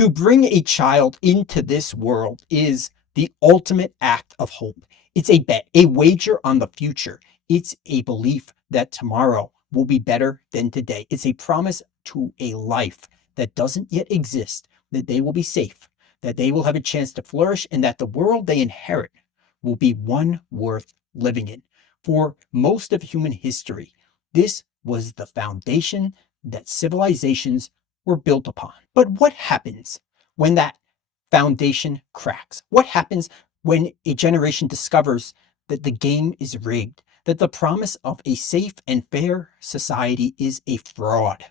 To bring a child into this world is the ultimate act of hope. It's a bet, a wager on the future. It's a belief that tomorrow will be better than today. It's a promise to a life that doesn't yet exist, that they will be safe, that they will have a chance to flourish, and that the world they inherit will be one worth living in. For most of human history, this was the foundation that civilizations were built upon. But what happens when that foundation cracks? What happens when a generation discovers that the game is rigged, that the promise of a safe and fair society is a fraud,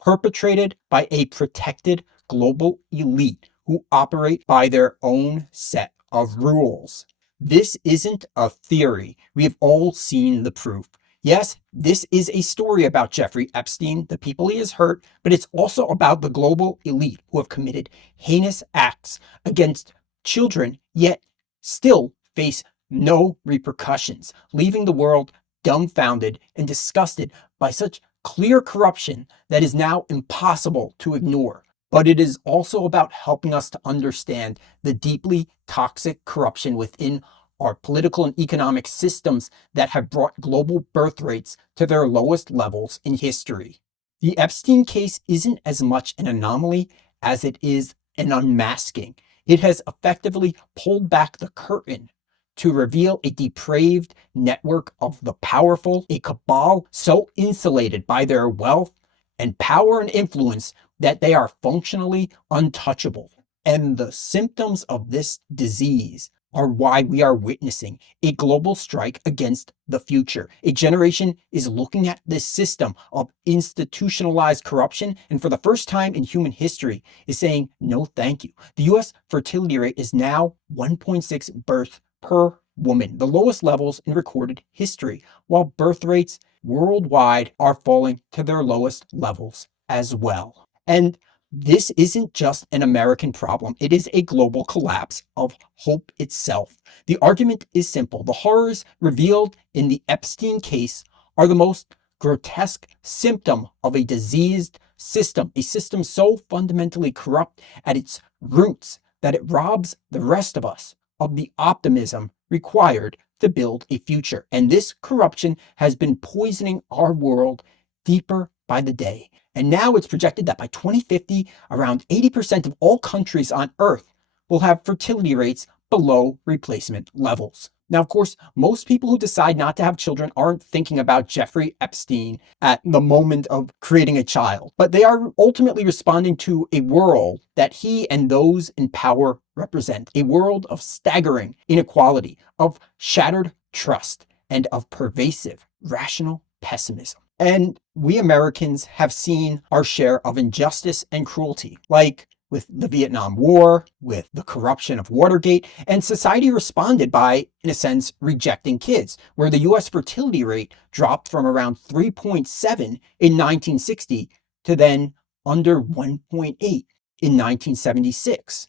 perpetrated by a protected global elite who operate by their own set of rules? This isn't a theory. We have all seen the proof. Yes, this is a story about Jeffrey Epstein, the people he has hurt, but it's also about the global elite who have committed heinous acts against children, yet still face no repercussions, leaving the world dumbfounded and disgusted by such clear corruption that is now impossible to ignore. But it is also about helping us to understand the deeply toxic corruption within our political and economic systems that have brought global birth rates to their lowest levels in history. The Epstein case isn't as much an anomaly as it is an unmasking. It has effectively pulled back the curtain to reveal a depraved network of the powerful, a cabal so insulated by their wealth and power and influence that they are functionally untouchable. And the symptoms of this disease are why we are witnessing a global strike against the future. A generation is looking at this system of institutionalized corruption, and for the first time in human history is saying, no, thank you. The US fertility rate is now 1.6 births per woman, the lowest levels in recorded history, while birth rates worldwide are falling to their lowest levels as well. And this isn't just an American problem. It is a global collapse of hope itself. The argument is simple. The horrors revealed in the Epstein case are the most grotesque symptom of a diseased system, a system so fundamentally corrupt at its roots that it robs the rest of us of the optimism required to build a future. And this corruption has been poisoning our world deeper by the day. And now it's projected that by 2050, around 80% of all countries on Earth will have fertility rates below replacement levels. Now, of course, most people who decide not to have children aren't thinking about Jeffrey Epstein at the moment of creating a child, but they are ultimately responding to a world that he and those in power represent, a world of staggering inequality, of shattered trust, and of pervasive rational pessimism. And we Americans have seen our share of injustice and cruelty, like with the Vietnam War, with the corruption of Watergate, and society responded by, in a sense, rejecting kids, where the US fertility rate dropped from around 3.7 in 1960 to then under 1.8 in 1976,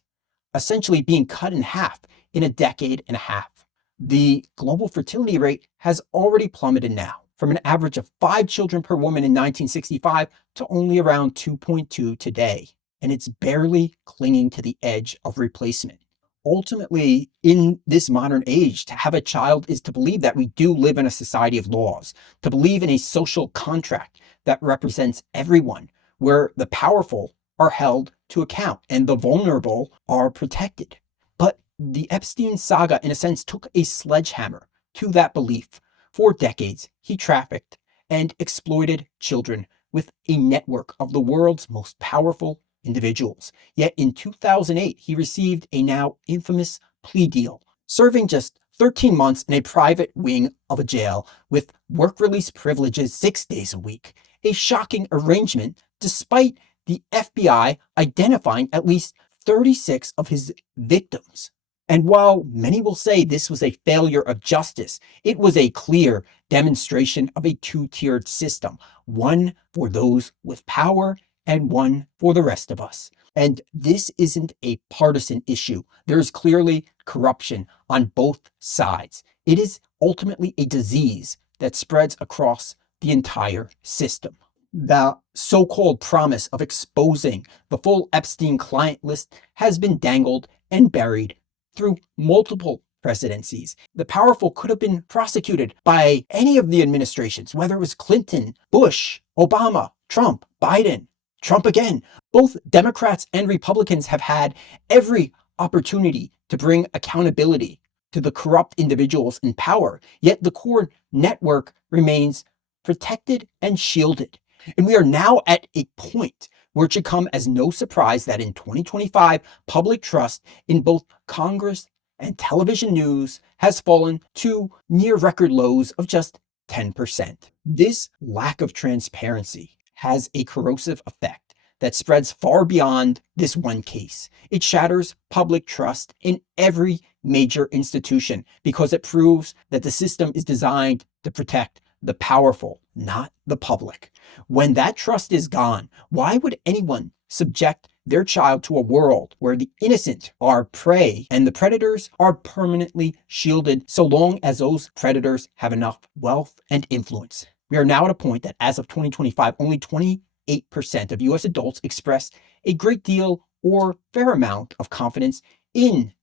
essentially being cut in half in a decade and a half. The global fertility rate has already plummeted now, from an average of 5 children per woman in 1965 to only around 2.2 today. And it's barely clinging to the edge of replacement. Ultimately, in this modern age, to have a child is to believe that we do live in a society of laws, to believe in a social contract that represents everyone, where the powerful are held to account and the vulnerable are protected. But the Epstein saga, in a sense, took a sledgehammer to that belief. For decades, he trafficked and exploited children with a network of the world's most powerful individuals. Yet in 2008, he received a now infamous plea deal, serving just 13 months in a private wing of a jail with work release privileges 6 days a week. A shocking arrangement, despite the FBI identifying at least 36 of his victims. And while many will say this was a failure of justice, it was a clear demonstration of a two-tiered system, one for those with power and one for the rest of us. And this isn't a partisan issue. There is clearly corruption on both sides. It is ultimately a disease that spreads across the entire system. The so-called promise of exposing the full Epstein client list has been dangled and buried through multiple presidencies. The powerful could have been prosecuted by any of the administrations, whether it was Clinton, Bush, Obama, Trump, Biden, Trump again. Both Democrats and Republicans have had every opportunity to bring accountability to the corrupt individuals in power, yet the core network remains protected and shielded. And we are now at a point where it should come as no surprise that in 2025, public trust in both Congress and television news has fallen to near record lows of just 10%. This lack of transparency has a corrosive effect that spreads far beyond this one case. It shatters public trust in every major institution because it proves that the system is designed to protect the powerful, not the public. When that trust is gone, why would anyone subject their child to a world where the innocent are prey and the predators are permanently shielded so long as those predators have enough wealth and influence? We are now at a point that as of 2025, only 28% of US adults express a great deal or fair amount of confidence in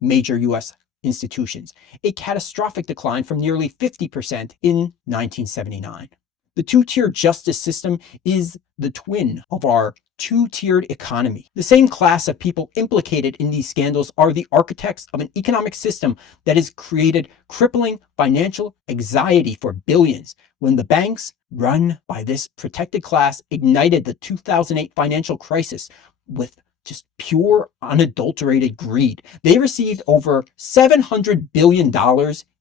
major US institutions, a catastrophic decline from nearly 50% in 1979. The two-tier justice system is the twin of our two-tiered economy. The same class of people implicated in these scandals are the architects of an economic system that has created crippling financial anxiety for billions. When the banks run by this protected class ignited the 2008 financial crisis with just pure, unadulterated greed. They received over $700 billion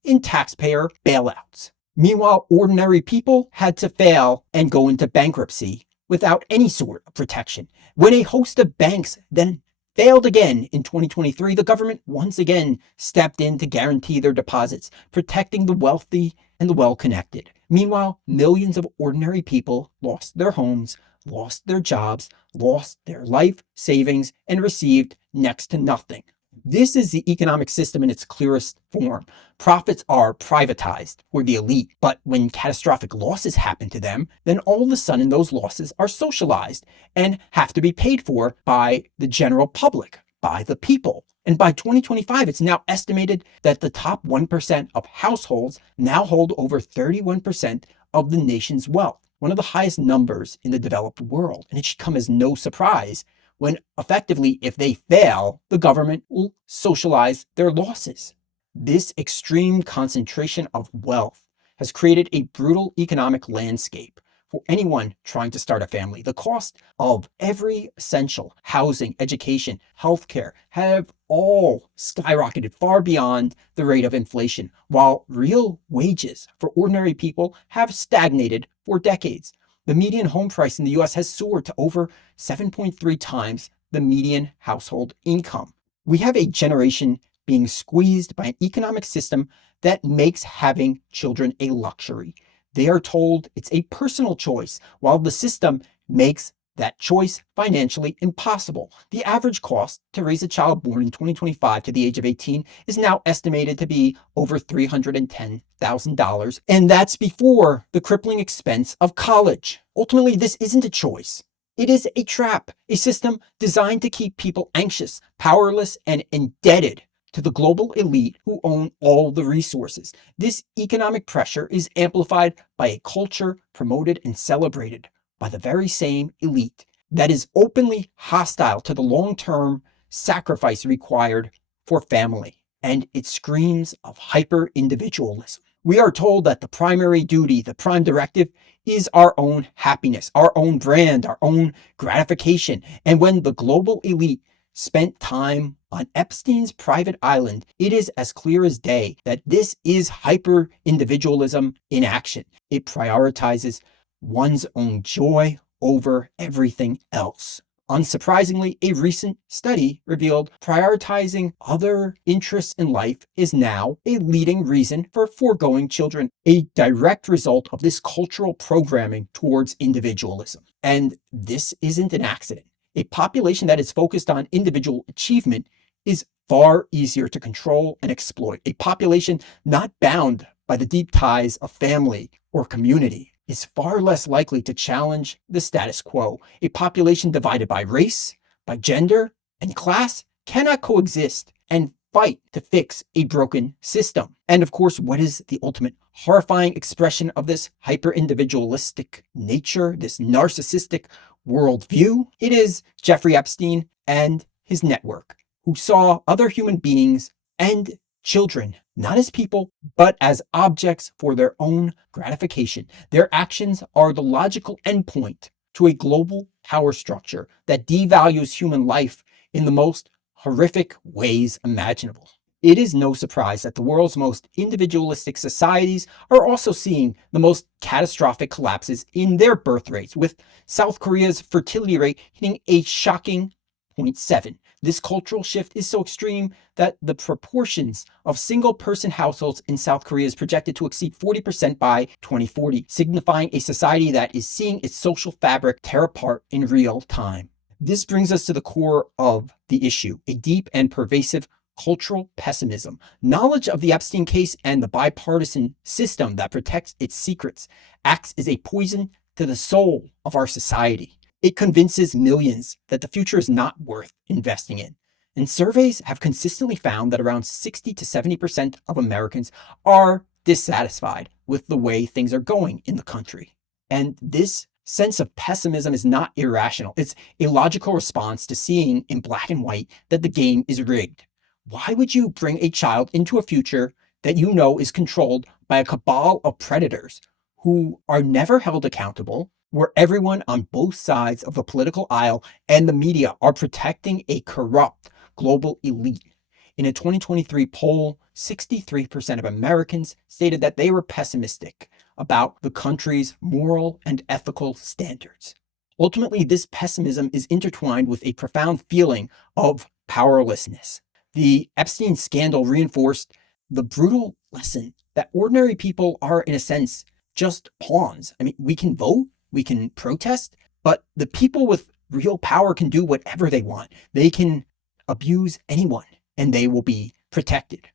in taxpayer bailouts. Meanwhile, ordinary people had to fail and go into bankruptcy without any sort of protection. When a host of banks then failed again in 2023, the government once again stepped in to guarantee their deposits, protecting the wealthy and the well-connected. Meanwhile, millions of ordinary people lost their homes, lost their jobs, lost their life savings, and received next to nothing. This is the economic system in its clearest form. Profits are privatized for the elite, but when catastrophic losses happen to them, then all of a sudden those losses are socialized and have to be paid for by the general public, by the people. And by 2025, it's now estimated that the top 1% of households now hold over 31% of the nation's wealth, one of the highest numbers in the developed world. And it should come as no surprise when effectively, if they fail, the government will socialize their losses. This extreme concentration of wealth has created a brutal economic landscape for anyone trying to start a family. The cost of every essential housing, education, healthcare have all skyrocketed far beyond the rate of inflation, while real wages for ordinary people have stagnated for decades. The median home price in the US has soared to over 7.3 times the median household income. We have a generation being squeezed by an economic system that makes having children a luxury. They are told it's a personal choice, while the system makes that choice financially impossible. The average cost to raise a child born in 2025 to the age of 18 is now estimated to be over $310,000, and that's before the crippling expense of college. Ultimately, this isn't a choice. It is a trap, a system designed to keep people anxious, powerless, and indebted to the global elite who own all the resources. This economic pressure is amplified by a culture promoted and celebrated by the very same elite that is openly hostile to the long-term sacrifice required for family. And it screams of hyper-individualism. We are told that the primary duty, the prime directive, is our own happiness, our own brand, our own gratification. And when the global elite spent time on Epstein's private island, it is as clear as day that this is hyper-individualism in action. It prioritizes one's own joy over everything else. Unsurprisingly, a recent study revealed prioritizing other interests in life is now a leading reason for foregoing children, a direct result of this cultural programming towards individualism. And this isn't an accident. A population that is focused on individual achievement is far easier to control and exploit. A population not bound by the deep ties of family or community is far less likely to challenge the status quo. A population divided by race, by gender, and class cannot coexist and fight to fix a broken system. And of course, what is the ultimate horrifying expression of this hyper-individualistic nature, this narcissistic worldview? It is Jeffrey Epstein and his network, who saw other human beings and children not as people, but as objects for their own gratification. Their actions are the logical endpoint to a global power structure that devalues human life in the most horrific ways imaginable. It is no surprise that the world's most individualistic societies are also seeing the most catastrophic collapses in their birth rates, with South Korea's fertility rate hitting a shocking 0.7. This cultural shift is so extreme that the proportions of single-person households in South Korea is projected to exceed 40% by 2040, signifying a society that is seeing its social fabric tear apart in real time. This brings us to the core of the issue, a deep and pervasive cultural pessimism. Knowledge of the Epstein case and the bipartisan system that protects its secrets acts as a poison to the soul of our society. It convinces millions that the future is not worth investing in. And surveys have consistently found that around 60 to 70% of Americans are dissatisfied with the way things are going in the country. And this sense of pessimism is not irrational. It's a logical response to seeing in black and white that the game is rigged. Why would you bring a child into a future that you know is controlled by a cabal of predators who are never held accountable, where everyone on both sides of the political aisle and the media are protecting a corrupt global elite? In a 2023 poll, 63% of Americans stated that they were pessimistic about the country's moral and ethical standards. Ultimately, this pessimism is intertwined with a profound feeling of powerlessness. The Epstein scandal reinforced the brutal lesson that ordinary people are, in a sense, just pawns. I mean, we can vote, we can protest, but the people with real power can do whatever they want. They can abuse anyone and they will be protected.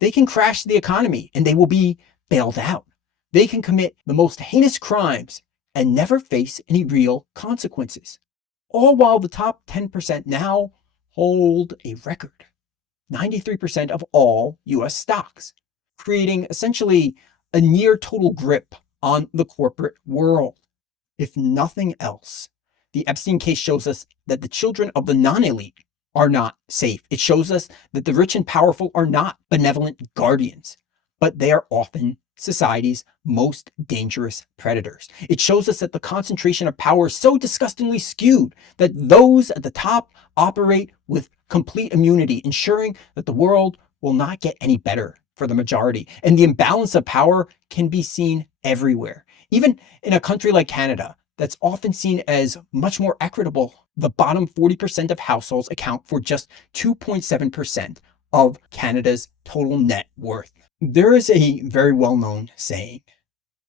They can crash the economy and they will be bailed out. They can commit the most heinous crimes and never face any real consequences. All while the top 10% now hold a record 93% of all US stocks, creating essentially a near total grip on the corporate world. If nothing else, the Epstein case shows us that the children of the non-elite are not safe. It shows us that the rich and powerful are not benevolent guardians, but they are often society's most dangerous predators. It shows us that the concentration of power is so disgustingly skewed that those at the top operate with complete immunity, ensuring that the world will not get any better for the majority. And the imbalance of power can be seen everywhere. Even in a country like Canada, that's often seen as much more equitable, the bottom 40% of households account for just 2.7% of Canada's total net worth. There is a very well-known saying.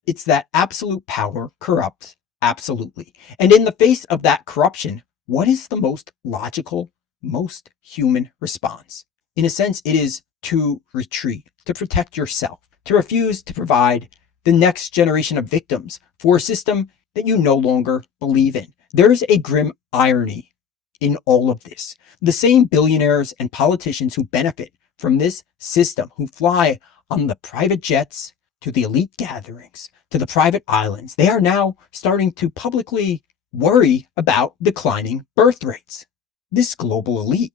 It's that absolute power corrupts absolutely. And in the face of that corruption, what is the most logical, most human response? In a sense, it is to retreat, to protect yourself, to refuse to provide the next generation of victims for a system that you no longer believe in. There is a grim irony in all of this. The same billionaires and politicians who benefit from this system, who fly on the private jets to the elite gatherings, to the private islands, they are now starting to publicly worry about declining birth rates. This global elite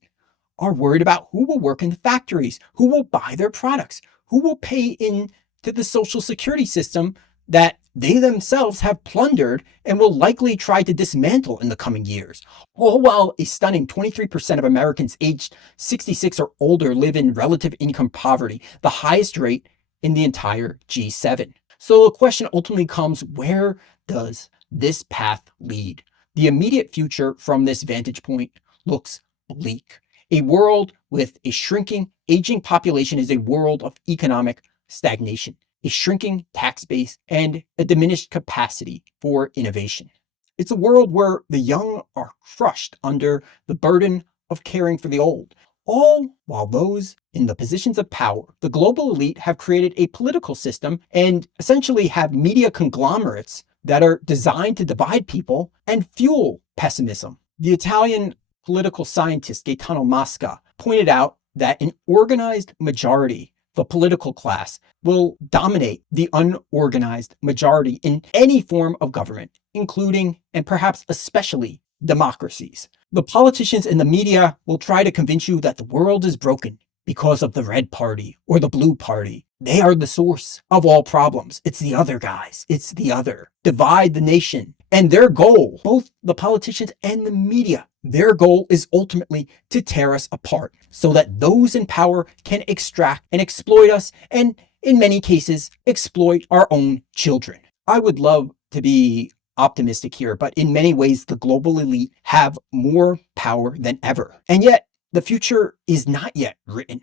are worried about who will work in the factories, who will buy their products, who will pay into the social security system that they themselves have plundered and will likely try to dismantle in the coming years. All while a stunning 23% of Americans aged 66 or older live in relative income poverty, the highest rate in the entire G7. So the question ultimately comes, where does this path lead? The immediate future from this vantage point looks bleak. A world with a shrinking, aging population is a world of economic stagnation, a shrinking tax base, and a diminished capacity for innovation. It's a world where the young are crushed under the burden of caring for the old, all while those in the positions of power, the global elite, have created a political system and essentially have media conglomerates that are designed to divide people and fuel pessimism. The Italian political scientist Gaetano Mosca pointed out that an organized majority, the political class, will dominate the unorganized majority in any form of government, including and perhaps especially democracies. The politicians and the media will try to convince you that the world is broken because of the red party or the blue party. They are the source of all problems. It's the other guys. It's the other. Divide the nation. And their goal, both the politicians and the media, their goal is ultimately to tear us apart so that those in power can extract and exploit us and, in many cases, exploit our own children. I would love to be optimistic here, but in many ways, the global elite have more power than ever. And yet, the future is not yet written.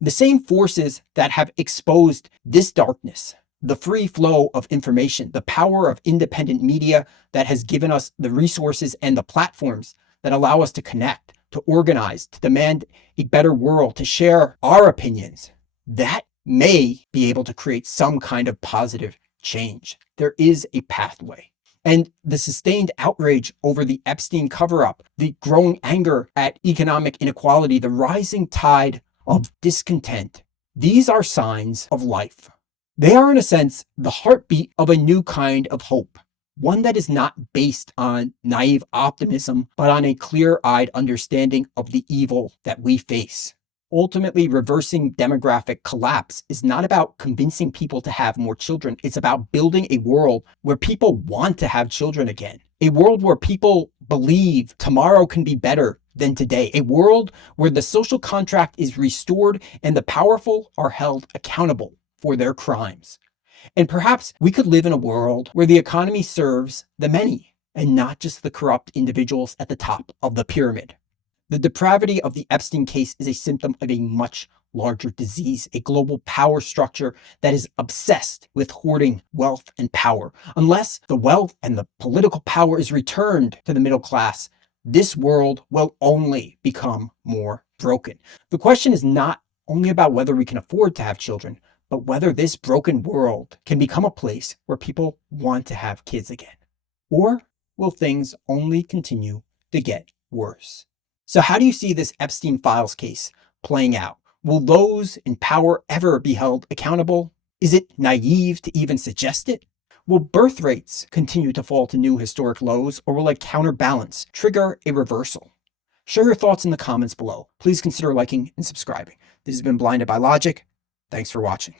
The same forces that have exposed this darkness, the free flow of information, the power of independent media that has given us the resources and the platforms that allow us to connect, to organize, to demand a better world, to share our opinions, that may be able to create some kind of positive change. There is a pathway. And the sustained outrage over the Epstein cover-up, the growing anger at economic inequality, the rising tide of discontent, these are signs of life. They are, in a sense, the heartbeat of a new kind of hope, one that is not based on naive optimism, but on a clear-eyed understanding of the evil that we face. Ultimately, reversing demographic collapse is not about convincing people to have more children. It's about building a world where people want to have children again. A world where people believe tomorrow can be better than today. A world where the social contract is restored and the powerful are held accountable for their crimes. And perhaps we could live in a world where the economy serves the many and not just the corrupt individuals at the top of the pyramid. The depravity of the Epstein case is a symptom of a much larger disease, a global power structure that is obsessed with hoarding wealth and power. Unless the wealth and the political power is returned to the middle class, this world will only become more broken. The question is not only about whether we can afford to have children, but whether this broken world can become a place where people want to have kids again. Or will things only continue to get worse? So how do you see this Epstein Files case playing out? Will those in power ever be held accountable? Is it naive to even suggest it? Will birth rates continue to fall to new historic lows, or will a counterbalance trigger a reversal? Share your thoughts in the comments below. Please consider liking and subscribing. This has been Blinded by Logic. Thanks for watching.